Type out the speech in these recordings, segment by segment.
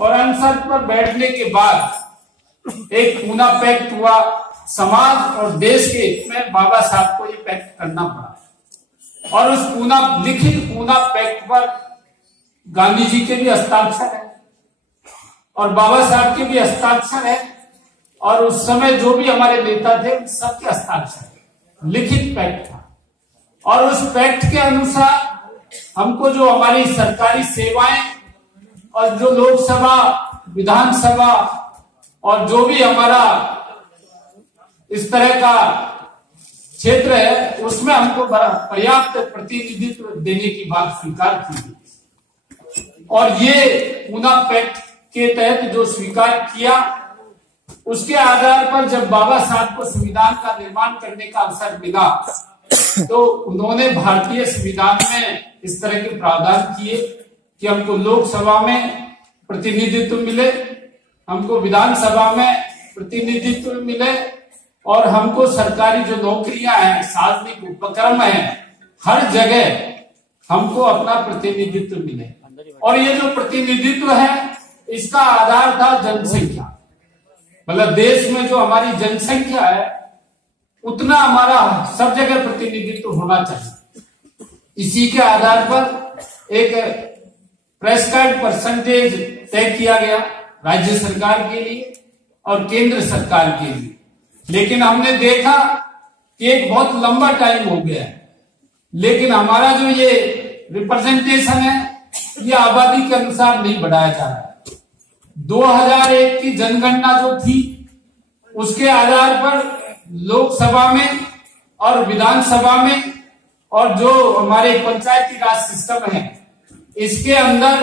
और अनशन पर बैठने के बाद एक पूना पैक्ट हुआ। समाज और देश के हित में बाबा साहब को ये पैक्ट करना पड़ा और उस लिखित पूना पैक्ट पर गांधी जी के भी हस्ताक्षर है और बाबा साहब के भी हस्ताक्षर है और उस समय जो भी हमारे नेता थे सबके हस्ताक्षर लिखित पैक्ट था। और उस पैक्ट के अनुसार हमको जो हमारी सरकारी सेवाएं और जो लोकसभा, विधानसभा और जो भी हमारा इस तरह का क्षेत्र है उसमें हमको पर्याप्त प्रतिनिधित्व देने की बात स्वीकार की गई। और ये पूना पैक्ट के तहत जो स्वीकार किया उसके आधार पर जब बाबा साहब को संविधान का निर्माण करने का अवसर मिला तो उन्होंने भारतीय संविधान में इस तरह के प्रावधान किए कि हमको लोकसभा में प्रतिनिधित्व मिले, हमको विधानसभा में प्रतिनिधित्व मिले और हमको सरकारी जो नौकरियां हैं, सार्वजनिक उपक्रम है, हर जगह हमको अपना प्रतिनिधित्व मिले। और ये जो प्रतिनिधित्व है इसका आधार था जनसंख्या, मतलब देश में जो हमारी जनसंख्या है उतना हमारा सब जगह प्रतिनिधित्व होना चाहिए। इसी के आधार पर एक प्रेस्क्राइब्ड परसेंटेज तय किया गया राज्य सरकार के लिए और केंद्र सरकार के लिए। लेकिन हमने देखा कि एक बहुत लंबा टाइम हो गया है, लेकिन हमारा जो ये रिप्रेजेंटेशन है ये आबादी के अनुसार नहीं बढ़ाया जा रहा है। 2001 की जनगणना जो थी उसके आधार पर लोकसभा में और विधानसभा में और जो हमारे पंचायती राज सिस्टम है इसके अंदर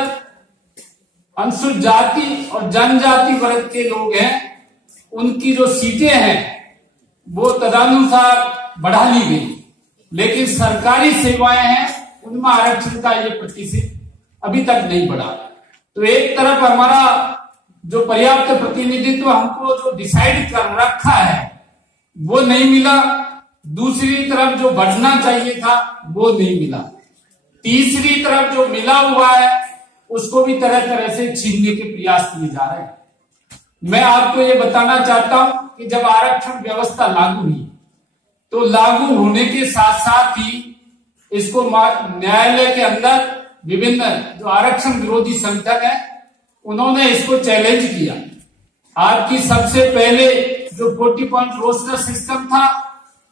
अनुसूचित जाति और जनजाति वर्ग के लोग हैं उनकी जो सीटें हैं वो तदनुसार बढ़ा ली गई, लेकिन सरकारी सेवाएं हैं उनमें आरक्षण का ये प्रतिशत अभी तक नहीं बढ़ा। तो एक तरफ हमारा जो पर्याप्त प्रतिनिधित्व हमको जो डिसाइड कर रखा है वो नहीं मिला, दूसरी तरफ जो बढ़ना चाहिए था वो नहीं मिला, तीसरी तरफ जो मिला हुआ है उसको भी तरह तरह से छीनने के प्रयास किए जा रहे हैं। मैं आपको ये बताना चाहता हूं कि जब आरक्षण व्यवस्था लागू हुई तो लागू होने के साथ साथ ही इसको न्यायालय के अंदर विभिन्न जो आरक्षण विरोधी संगठन है उन्होंने इसको चैलेंज किया। आपकी सबसे पहले जो 40 पॉइंट रोस्टर सिस्टम था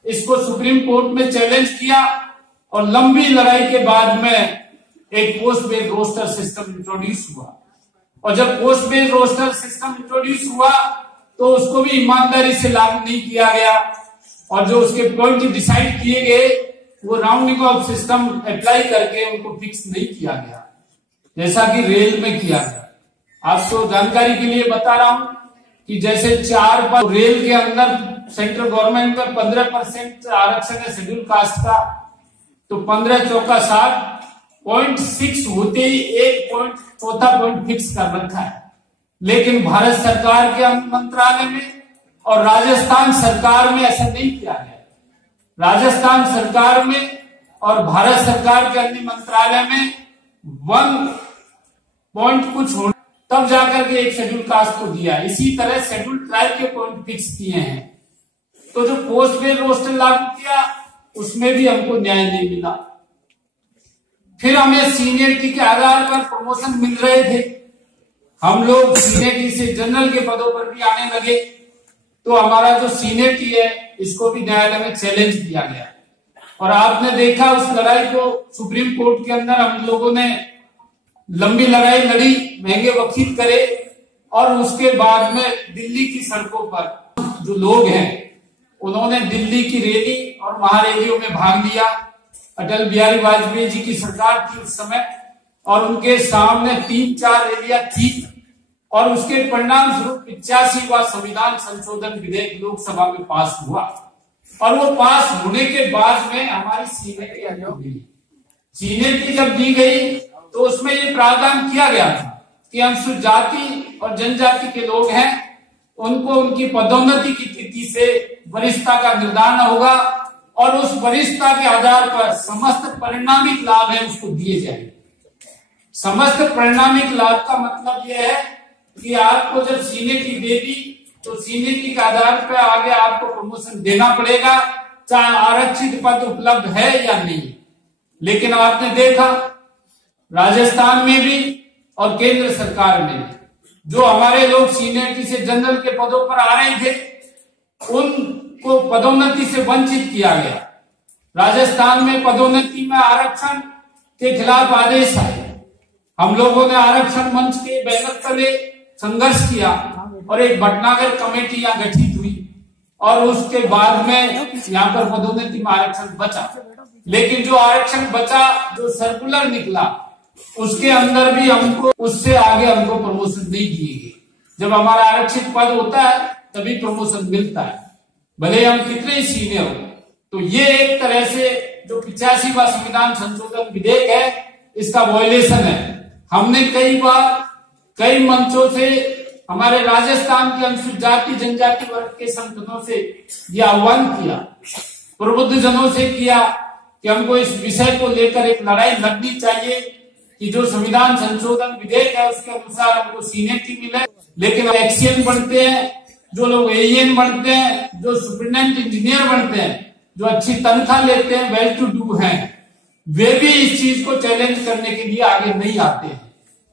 इसको सुप्रीम कोर्ट में चैलेंज किया और लंबी लड़ाई के बाद में एक post based roster system introduce हुआ। और जब post based roster system introduce हुआ तो उसको भी ईमानदारी से लागू नहीं किया गया और जो उसके पॉइंट डिसाइड किए गए वो राउंडिंग ऑफ सिस्टम अप्लाई करके उनको फिक्स नहीं किया गया जैसा कि रेल में किया गया। आपको जानकारी के लिए बता रहा हूं कि जैसे 4 पर रेल के अंदर सेंट्रल गवर्नमेंट में 15% आरक्षण है शेड्यूल कास्ट का, तो 15 चौका 60.6 होते ही एक पॉइंट चौथा पॉइंट फिक्स कर रखा है। लेकिन भारत सरकार के मंत्रालय में और राजस्थान सरकार में ऐसा नहीं किया गया। राजस्थान सरकार में और भारत सरकार के अन्य मंत्रालय में 1 पॉइंट कुछ होना तब जाकर के एक शेड्यूल कास्ट को दिया। इसी तरह शेड्यूल ट्राइब के पॉइंट फिक्स किए हैं। तो जो पोस्ट बेस्ड रोस्टर लागू किया उसमें भी हमको न्याय नहीं मिला। फिर हमें सीनियरिटी के आधार पर प्रमोशन मिल रहे थे, हम लोग सीनियरिटी से जनरल के पदों पर भी आने लगे, तो हमारा जो सीनियरिटी है इसको भी न्यायालय में चैलेंज किया गया। और आपने देखा उस लड़ाई को सुप्रीम कोर्ट के अंदर हम लोगों ने लंबी लड़ाई लड़ी, महंगे वकील करे और उसके बाद में दिल्ली की सड़कों पर जो लोग हैं उन्होंने दिल्ली की रैली और महारैलियों में भाग लिया। अटल बिहारी वाजपेयी जी की सरकार थी उस समय और उनके सामने 3-4 रैलियां थी और उसके परिणाम स्वरूप 85वां संविधान संशोधन विधेयक लोकसभा में पास हुआ। और वो पास होने के बाद में हमारी सीनियरिटी हो गई। सीनियरिटी जब दी गई तो उसमें ये प्रावधान किया गया था कि अनुसूचित जाति और जनजाति के लोग हैं उनको उनकी पदोन्नति की तिथि से वरिष्ठता का निर्धारण होगा और उस वरिष्ठता के आधार पर समस्त परिणामिक लाभ है उसको दिए जाएंगे। समस्त परिणामिक लाभ का मतलब यह है कि आपको जब सीनियरिटी दे दी तो सीनियरिटी के आधार पर आगे आपको प्रमोशन देना पड़ेगा, चाहे आरक्षित पद उपलब्ध है या नहीं। लेकिन आपने देखा राजस्थान में भी और केंद्र सरकार में भी जो हमारे लोग सीनियरिटी से जनरल के पदों पर आ रहे थे, उनको पदोन्नति से वंचित किया गया। राजस्थान में पदोन्नति में आरक्षण के खिलाफ आदेश आए। हम लोगों ने आरक्षण मंच के बैनर तले संघर्ष किया और एक भटनागर कमेटी यहाँ गठित हुई और उसके बाद में यहाँ पर पदोन्नति में आरक्षण बचा। लेकिन जो आरक्षण बचा, जो सर्कुलर निकला, उसके अंदर भी हमको उससे आगे हमको प्रमोशन नहीं दिए गए। जब हमारा आरक्षित पद होता है तभी प्रमोशन मिलता है, भले हम कितने ही सीनियर हो। तो ये एक तरह से जो 85वां संविधान संशोधन विधेयक है, इसका वायलेशन है। हमने कई बार कई मंचों से हमारे राजस्थान के अनुसूचित जाति जनजाति वर्ग के संगठनों से यह आह्वान किया, प्रबुद्ध जनों से किया कि हमको इस विषय को लेकर एक लड़ाई लड़नी चाहिए कि जो संविधान संशोधन विधेयक है उसके अनुसार हमको सीनियरिटी मिले। लेकिन एक्सीएन बनते हैं, जो लोग एईएन बनते हैं, जो सुपरिटेंडेंट इंजीनियर बनते हैं, जो अच्छी तनख्वाह लेते हैं, वेल टू डू हैं, वे भी इस चीज को चैलेंज करने के लिए आगे नहीं आते हैं।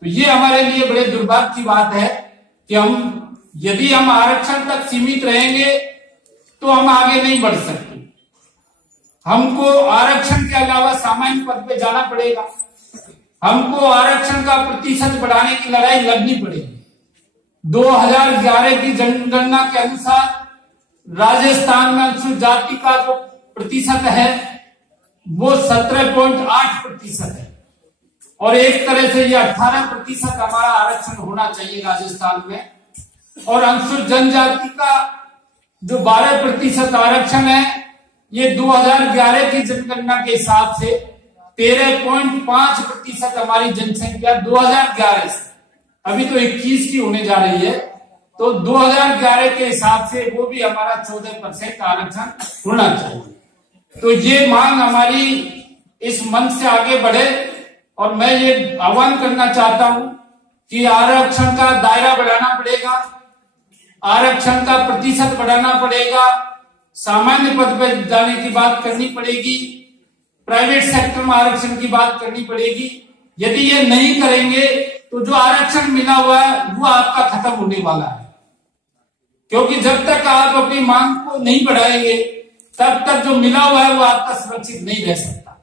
तो ये हमारे लिए बड़े दुर्भाग्य की बात है कि यदि हम आरक्षण तक सीमित रहेंगे तो हम आगे नहीं बढ़ सकते। हमको आरक्षण के अलावा सामान्य पद पे जाना पड़ेगा, हमको आरक्षण का प्रतिशत बढ़ाने की लड़ाई लड़नी पड़ेगी। 2011 की जनगणना के अनुसार राजस्थान में अनुसूचित जाति का जो प्रतिशत है वो 17.8% है और एक तरह से ये 18% हमारा आरक्षण होना चाहिए राजस्थान में। और अनुसूचित जनजाति का जो 12% आरक्षण है, ये 2011 की जनगणना के हिसाब से 13.5% हमारी जनसंख्या 2011 से, अभी तो 21 की होने जा रही है, तो 2011 के हिसाब से वो भी हमारा 14% आरक्षण होना चाहिए। तो ये मांग हमारी इस मंच से आगे बढ़े और मैं ये आह्वान करना चाहता हूं कि आरक्षण का दायरा बढ़ाना पड़ेगा, आरक्षण का प्रतिशत बढ़ाना पड़ेगा, सामान्य पद पर जाने की बात करनी पड़ेगी, प्राइवेट सेक्टर में आरक्षण की बात करनी पड़ेगी। यदि ये नहीं करेंगे तो जो आरक्षण मिला हुआ है वो आपका खत्म होने वाला है, क्योंकि जब तक आप अपनी मांग को नहीं बढ़ाएंगे तब तक जो मिला हुआ है वो आपका सुरक्षित नहीं रह सकता।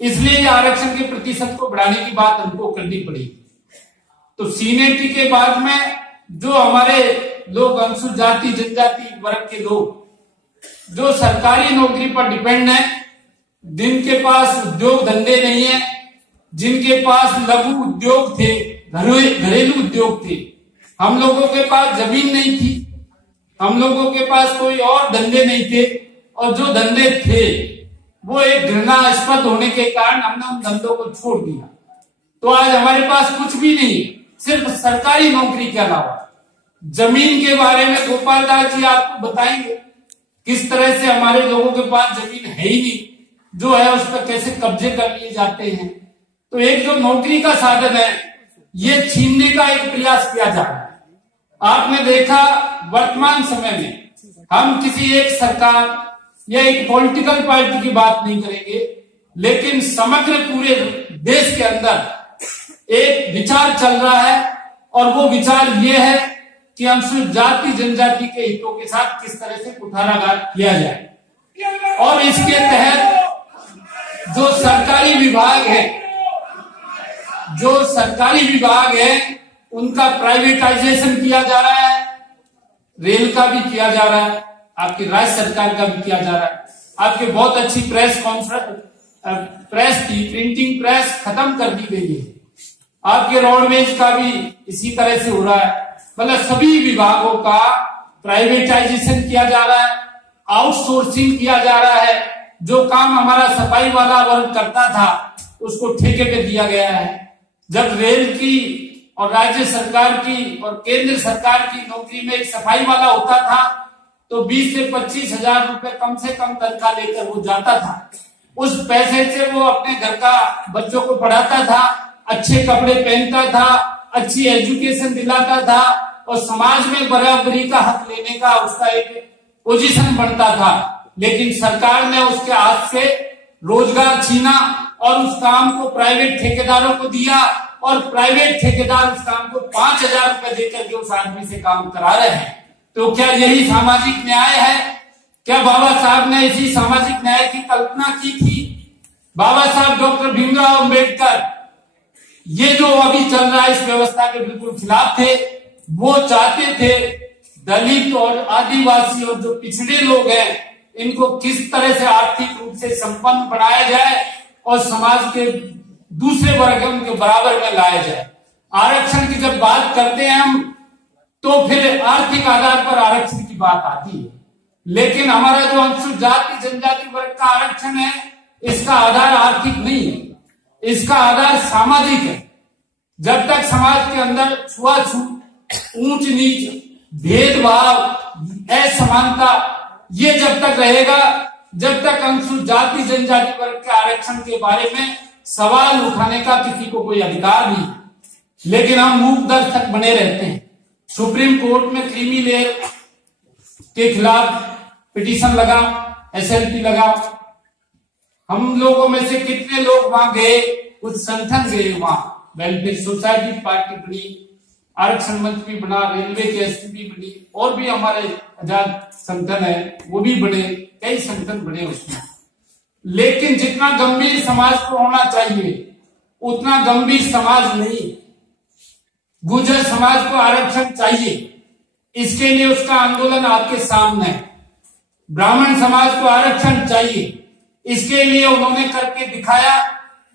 इसलिए आरक्षण के प्रतिशत को बढ़ाने की बात हमको करनी पड़ेगी। तो सीनियरिटी के बाद में जो हमारे लोग अनुसूचित जाति जनजाति वर्ग के लोग जो सरकारी नौकरी पर डिपेंड है, जिनके पास उद्योग धंधे नहीं है, जिनके पास लघु उद्योग थे, घरेलू उद्योग थे, हम लोगों के पास जमीन नहीं थी, हम लोगों के पास कोई और धंधे नहीं थे, और जो धंधे थे वो एक घृणास्पद होने के कारण हमने उन धंधों को छोड़ दिया। तो आज हमारे पास कुछ भी नहीं, सिर्फ सरकारी नौकरी के अलावा। जमीन के बारे में गोपाल दास जी आपको बताएंगे किस तरह से हमारे लोगों के पास जमीन है ही नहीं, जो है उस पर कैसे कब्जे कर लिए जाते हैं। तो एक जो नौकरी का साधन है ये छीनने का एक प्रयास किया जा रहा है। आपने देखा वर्तमान समय में हम किसी एक सरकार या एक पॉलिटिकल पार्टी की बात नहीं करेंगे, लेकिन समग्र पूरे देश के अंदर एक विचार चल रहा है और वो विचार ये है कि अनुसूचित जाति जनजाति के हितों के साथ किस तरह से कुठाराघात किया जाए। और इसके तहत जो सरकारी विभाग है उनका प्राइवेटाइजेशन किया जा रहा है, रेल का भी किया जा रहा है, आपकी राज्य सरकार का भी किया जा रहा है। आपकी बहुत अच्छी प्रेस थी, प्रिंटिंग प्रेस खत्म कर दी गई है। आपके रोडवेज का भी इसी तरह से हो रहा है। मतलब सभी विभागों का प्राइवेटाइजेशन किया जा रहा है, आउटसोर्सिंग किया जा रहा है। जो काम हमारा सफाई वाला वर्ग करता था उसको ठेके पे दिया गया है। जब रेल की और राज्य सरकार की और केंद्र सरकार की नौकरी में एक सफाई वाला होता था तो 20 से 25 हजार रुपए कम से कम तनख्वाह लेकर वो जाता था। उस पैसे से वो अपने घर का बच्चों को पढ़ाता था, अच्छे कपड़े पहनता था, अच्छी एजुकेशन दिलाता था और समाज में बराबरी का हक लेने का उसका एक पोजीशन बनता था। लेकिन सरकार ने उसके हाथ से रोजगार छीना और उस काम को प्राइवेट ठेकेदारों को दिया और प्राइवेट ठेकेदार उस काम को 5,000 रुपए देकर के उस आदमी से काम करा रहे हैं। तो क्या यही सामाजिक न्याय है? क्या बाबा साहब ने इसी सामाजिक न्याय की कल्पना की थी? बाबा साहब डॉक्टर भीमराव अंबेडकर ये जो अभी चल रहा है इस व्यवस्था के बिल्कुल खिलाफ थे। वो चाहते थे दलित और आदिवासी और जो पिछड़े लोग हैं इनको किस तरह से आर्थिक रूप से संपन्न बनाया जाए और समाज के दूसरे वर्ग उनके बराबर में लाया जाए। आरक्षण की जब बात करते हैं हम तो फिर आर्थिक आधार पर आरक्षण की बात आती है, लेकिन हमारा जो अनुसूचित जाति जनजाति वर्ग का आरक्षण है इसका आधार आर्थिक नहीं है, इसका आधार सामाजिक है। जब तक समाज के अंदर छुआछूत, ऊंच नीच, भेदभाव, असमानता ये जब तक रहेगा, जब तक अनुसूचित जाति जनजाति वर्ग के आरक्षण के बारे में सवाल उठाने का किसी को कोई अधिकार नहीं। लेकिन हम मूक दर्शक बने रहते हैं। सुप्रीम कोर्ट में क्रीमी लेयर के खिलाफ पिटीशन लगा, SLP लगा। हम लोगों में से कितने लोग वहां गए, कुछ संगठन गए वहां, वेलफेयर सोसाइटी पार्टी बनी, आरक्षण मंच भी बना, रेलवे के SPP बनी, और भी हमारे आजाद संगठन है वो भी बने, कई संगठन बने उसमें। लेकिन जितना गंभीर समाज को होना चाहिए उतना गंभीर समाज नहीं। गुर्जर समाज को आरक्षण चाहिए, इसके लिए उसका आंदोलन आपके सामने है। ब्राह्मण समाज को आरक्षण चाहिए, इसके लिए उन्होंने करके दिखाया।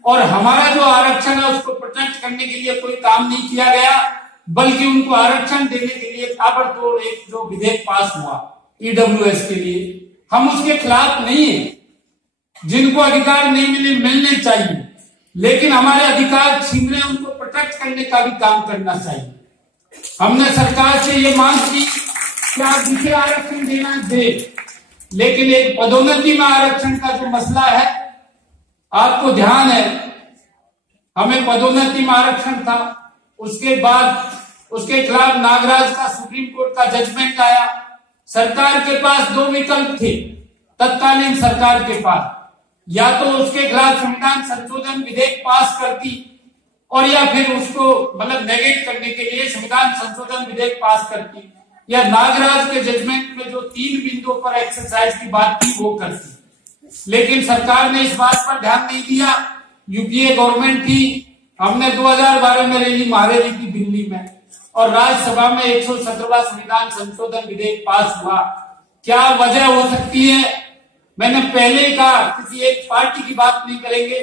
और हमारा जो आरक्षण है उसको प्रोटेक्ट करने के लिए कोई काम नहीं किया गया, बल्कि उनको आरक्षण देने के लिए ताबड़तोड़ एक जो विधेयक पास हुआ EWS के लिए, हम उसके खिलाफ नहीं है। जिनको अधिकार नहीं मिलने चाहिए, लेकिन हमारे अधिकार छीन रहे उनको प्रोटेक्ट करने का भी काम करना चाहिए। हमने सरकार से ये मांग की कि आप जिसे आरक्षण देना दे, लेकिन एक पदोन्नति में आरक्षण का जो मसला है आपको ध्यान है, हमें पदोन्नति में आरक्षण था, उसके बाद उसके खिलाफ नागराज का सुप्रीम कोर्ट का जजमेंट आया। सरकार के पास दो विकल्प थे, तत्कालीन सरकार के पास, या तो उसके खिलाफ संविधान संशोधन विधेयक पास करती और या फिर उसको मतलब नेगेट करने के लिए संविधान संशोधन विधेयक पास करती, या नागराज के जजमेंट में जो 3 बिंदुओं पर एक्सरसाइज की बात थी वो करती। लेकिन सरकार ने इस बात पर ध्यान नहीं दिया। UPA गवर्नमेंट थी, हमने 2012 में रैली मारेली थी दिल्ली में और राज्यसभा में 117वां संविधान संशोधन विधेयक पास हुआ। क्या वजह हो सकती है? मैंने पहले ही कहा किसी एक पार्टी की बात नहीं करेंगे,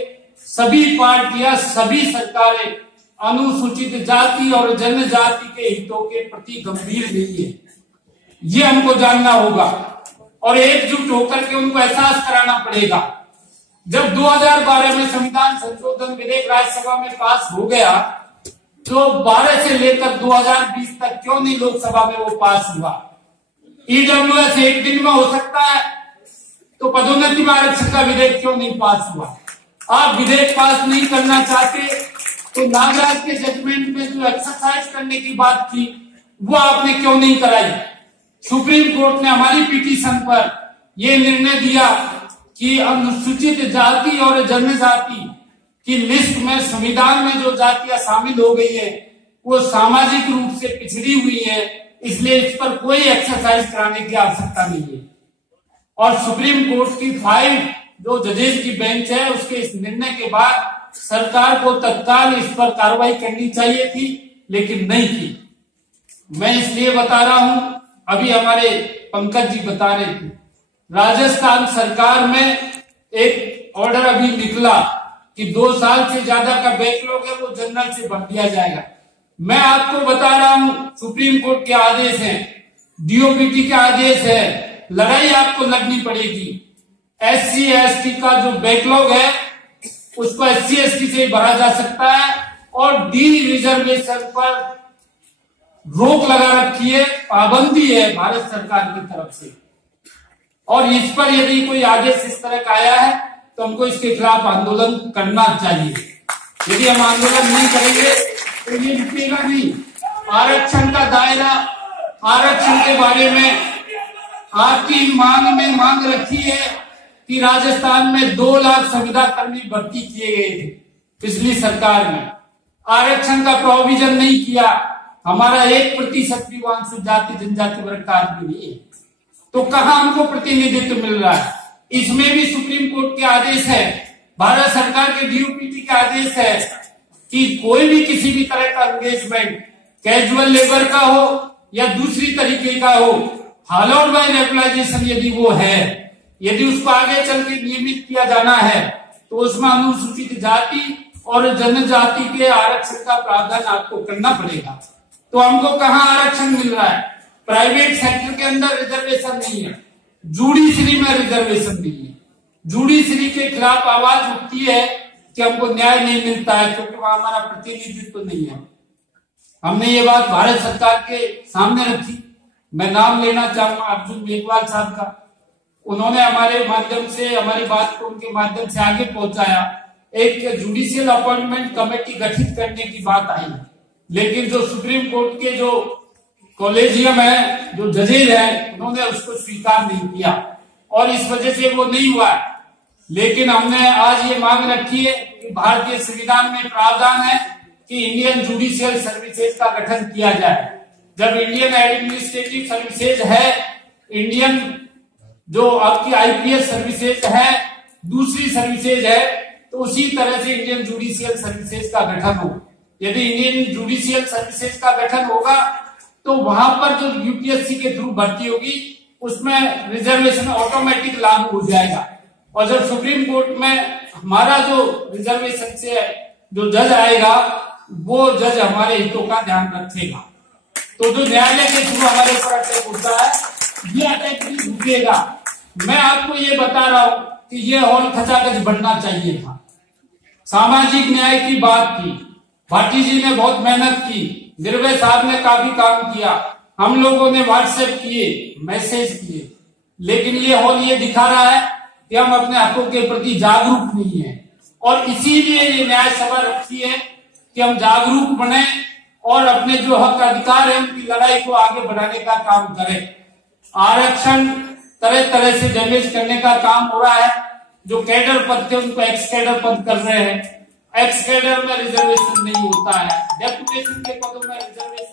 सभी पार्टियां सभी सरकारें अनुसूचित जाति और जनजाति के हितों के प्रति गंभीर नहीं है, ये हमको जानना होगा और एकजुट होकर के उनको एहसास कराना पड़ेगा। जब 2012 में संविधान संशोधन विधेयक राज्यसभा में पास हो गया तो 12 से लेकर 2020 तक क्यों नहीं लोकसभा में वो पास हुआ? EWS एक दिन में हो सकता है, तो पदोन्नति में आरक्षण का विधेयक क्यों नहीं पास हुआ? आप विधेयक पास नहीं करना चाहते तो नागराज के जजमेंट में जो एक्सरसाइज करने की बात थी वो आपने क्यों नहीं कराई? सुप्रीम कोर्ट ने हमारी पिटीशन पर यह निर्णय दिया कि अनुसूचित जाति और जनजाति की लिस्ट में संविधान में जो जातियां शामिल हो गई है वो सामाजिक रूप से पिछड़ी हुई है, इसलिए इस पर कोई एक्सरसाइज कराने की आवश्यकता नहीं है। और सुप्रीम कोर्ट की 5 जो जजेस की बेंच है उसके इस निर्णय के बाद सरकार को तत्काल इस पर कार्रवाई करनी चाहिए थी, लेकिन नहीं की। मैं इसलिए बता रहा हूं, अभी हमारे पंकज जी बता रहे थे, राजस्थान सरकार में एक ऑर्डर अभी निकला कि 2 साल से ज्यादा का बैकलॉग है वो जनरल से भर दिया जाएगा। मैं आपको बता रहा हूं सुप्रीम कोर्ट के आदेश हैं, DOPT के आदेश है, लड़ाई आपको लड़नी पड़ेगी। SC ST का जो बैकलॉग है उसको SC ST से भरा जा सकता है और डी रिजर्वेशन पर रोक लगा रखी है, पाबंदी है भारत सरकार की तरफ से। और इस पर यदि कोई आदेश इस तरह का आया है तो हमको इसके खिलाफ आंदोलन करना चाहिए। यदि हम आंदोलन नहीं करेंगे तो ये रुकेगा नहीं। आरक्षण का दायरा, आरक्षण के बारे में आपकी मांग रखी है कि राजस्थान में 2 लाख संविदा कर्मी भर्ती किए गए थे पिछली सरकार में, आरक्षण का प्रोविजन नहीं किया। हमारा 1% भी अनुसूचित जाति जनजाति वर्ग का आदमी नहीं है, तो कहां हमको प्रतिनिधित्व मिल रहा है? इसमें भी सुप्रीम कोर्ट के आदेश है, भारत सरकार के डीओपीटी का आदेश है कि कोई भी किसी भी तरह का एंगेजमेंट कैजुअल लेबर का हो या दूसरी तरीके का हो, फॉलोड बाय रेगुलाइजेशन यदि वो है, यदि उसको आगे चल के नियमित किया जाना है, तो उसमें अनुसूचित जाति और जनजाति के आरक्षण का प्रावधान आपको करना पड़ेगा। तो हमको कहाँ आरक्षण मिल रहा है? प्राइवेट सेक्टर के अंदर रिजर्वेशन नहीं है, जुडिशरी में रिजर्वेशन नहीं है। जुडिशरी के खिलाफ आवाज उठती है कि हमको न्याय नहीं मिलता है क्योंकि वहां हमारा प्रतिनिधित्व तो नहीं है। हमने ये बात भारत सरकार के सामने रखी। मैं नाम लेना चाहूंगा अर्जुन मेघवाल साहब का, उन्होंने हमारे माध्यम से हमारी बात को उनके माध्यम से आगे पहुंचाया। एक जुडिशियल अपॉइंटमेंट कमेटी गठित करने की बात आई, लेकिन जो सुप्रीम कोर्ट के जो कॉलेजियम है, जो जजेज है, उन्होंने उसको स्वीकार नहीं किया और इस वजह से वो नहीं हुआ। लेकिन हमने आज ये मांग रखी है कि भारतीय संविधान में प्रावधान है कि इंडियन जुडिशियल सर्विसेज का गठन किया जाए। जब इंडियन एडमिनिस्ट्रेटिव सर्विसेज है, इंडियन जो आपकी आईपीएस सर्विसेज है, दूसरी सर्विसेज है, तो उसी तरह से इंडियन जुडिशियल सर्विसेज का गठन हो। यदि इंडियन जुडिशियल सर्विसेज का गठन होगा तो वहां पर जो यूपीएससी के थ्रू भर्ती होगी उसमें रिजर्वेशन ऑटोमेटिक लागू हो जाएगा। और जब सुप्रीम कोर्ट में हमारा जो रिजर्वेशन से जो जज आएगा वो जज हमारे हितों का ध्यान रखेगा। तो जो न्यायालय के थ्रू हमारे ऊपर अटैक होता है, ये अटैक भी रुकेगा। मैं आपको ये बता रहा हूं कि ये हॉल खचाखच बढ़ना चाहिए था। सामाजिक न्याय की बात की, भाटी जी ने बहुत मेहनत की, निर्भय साहब ने काफी काम किया, हम लोगों ने व्हाट्सएप किए, मैसेज किए, लेकिन ये हॉल ये दिखा रहा है कि हम अपने हकों के प्रति जागरूक नहीं है। और इसीलिए ये न्याय सभा रखी है कि हम जागरूक बने और अपने जो हक अधिकार है उनकी लड़ाई को आगे बढ़ाने का काम करें। आरक्षण तरह तरह से डैमेज करने का काम हो रहा है। जो कैडर पद थे उनको एक्स कैडर पद कर रहे हैं। एक्स कैडर में रिजर्वेशन नहीं होता है, डेपुटेशन के पदों में रिजर्वेशन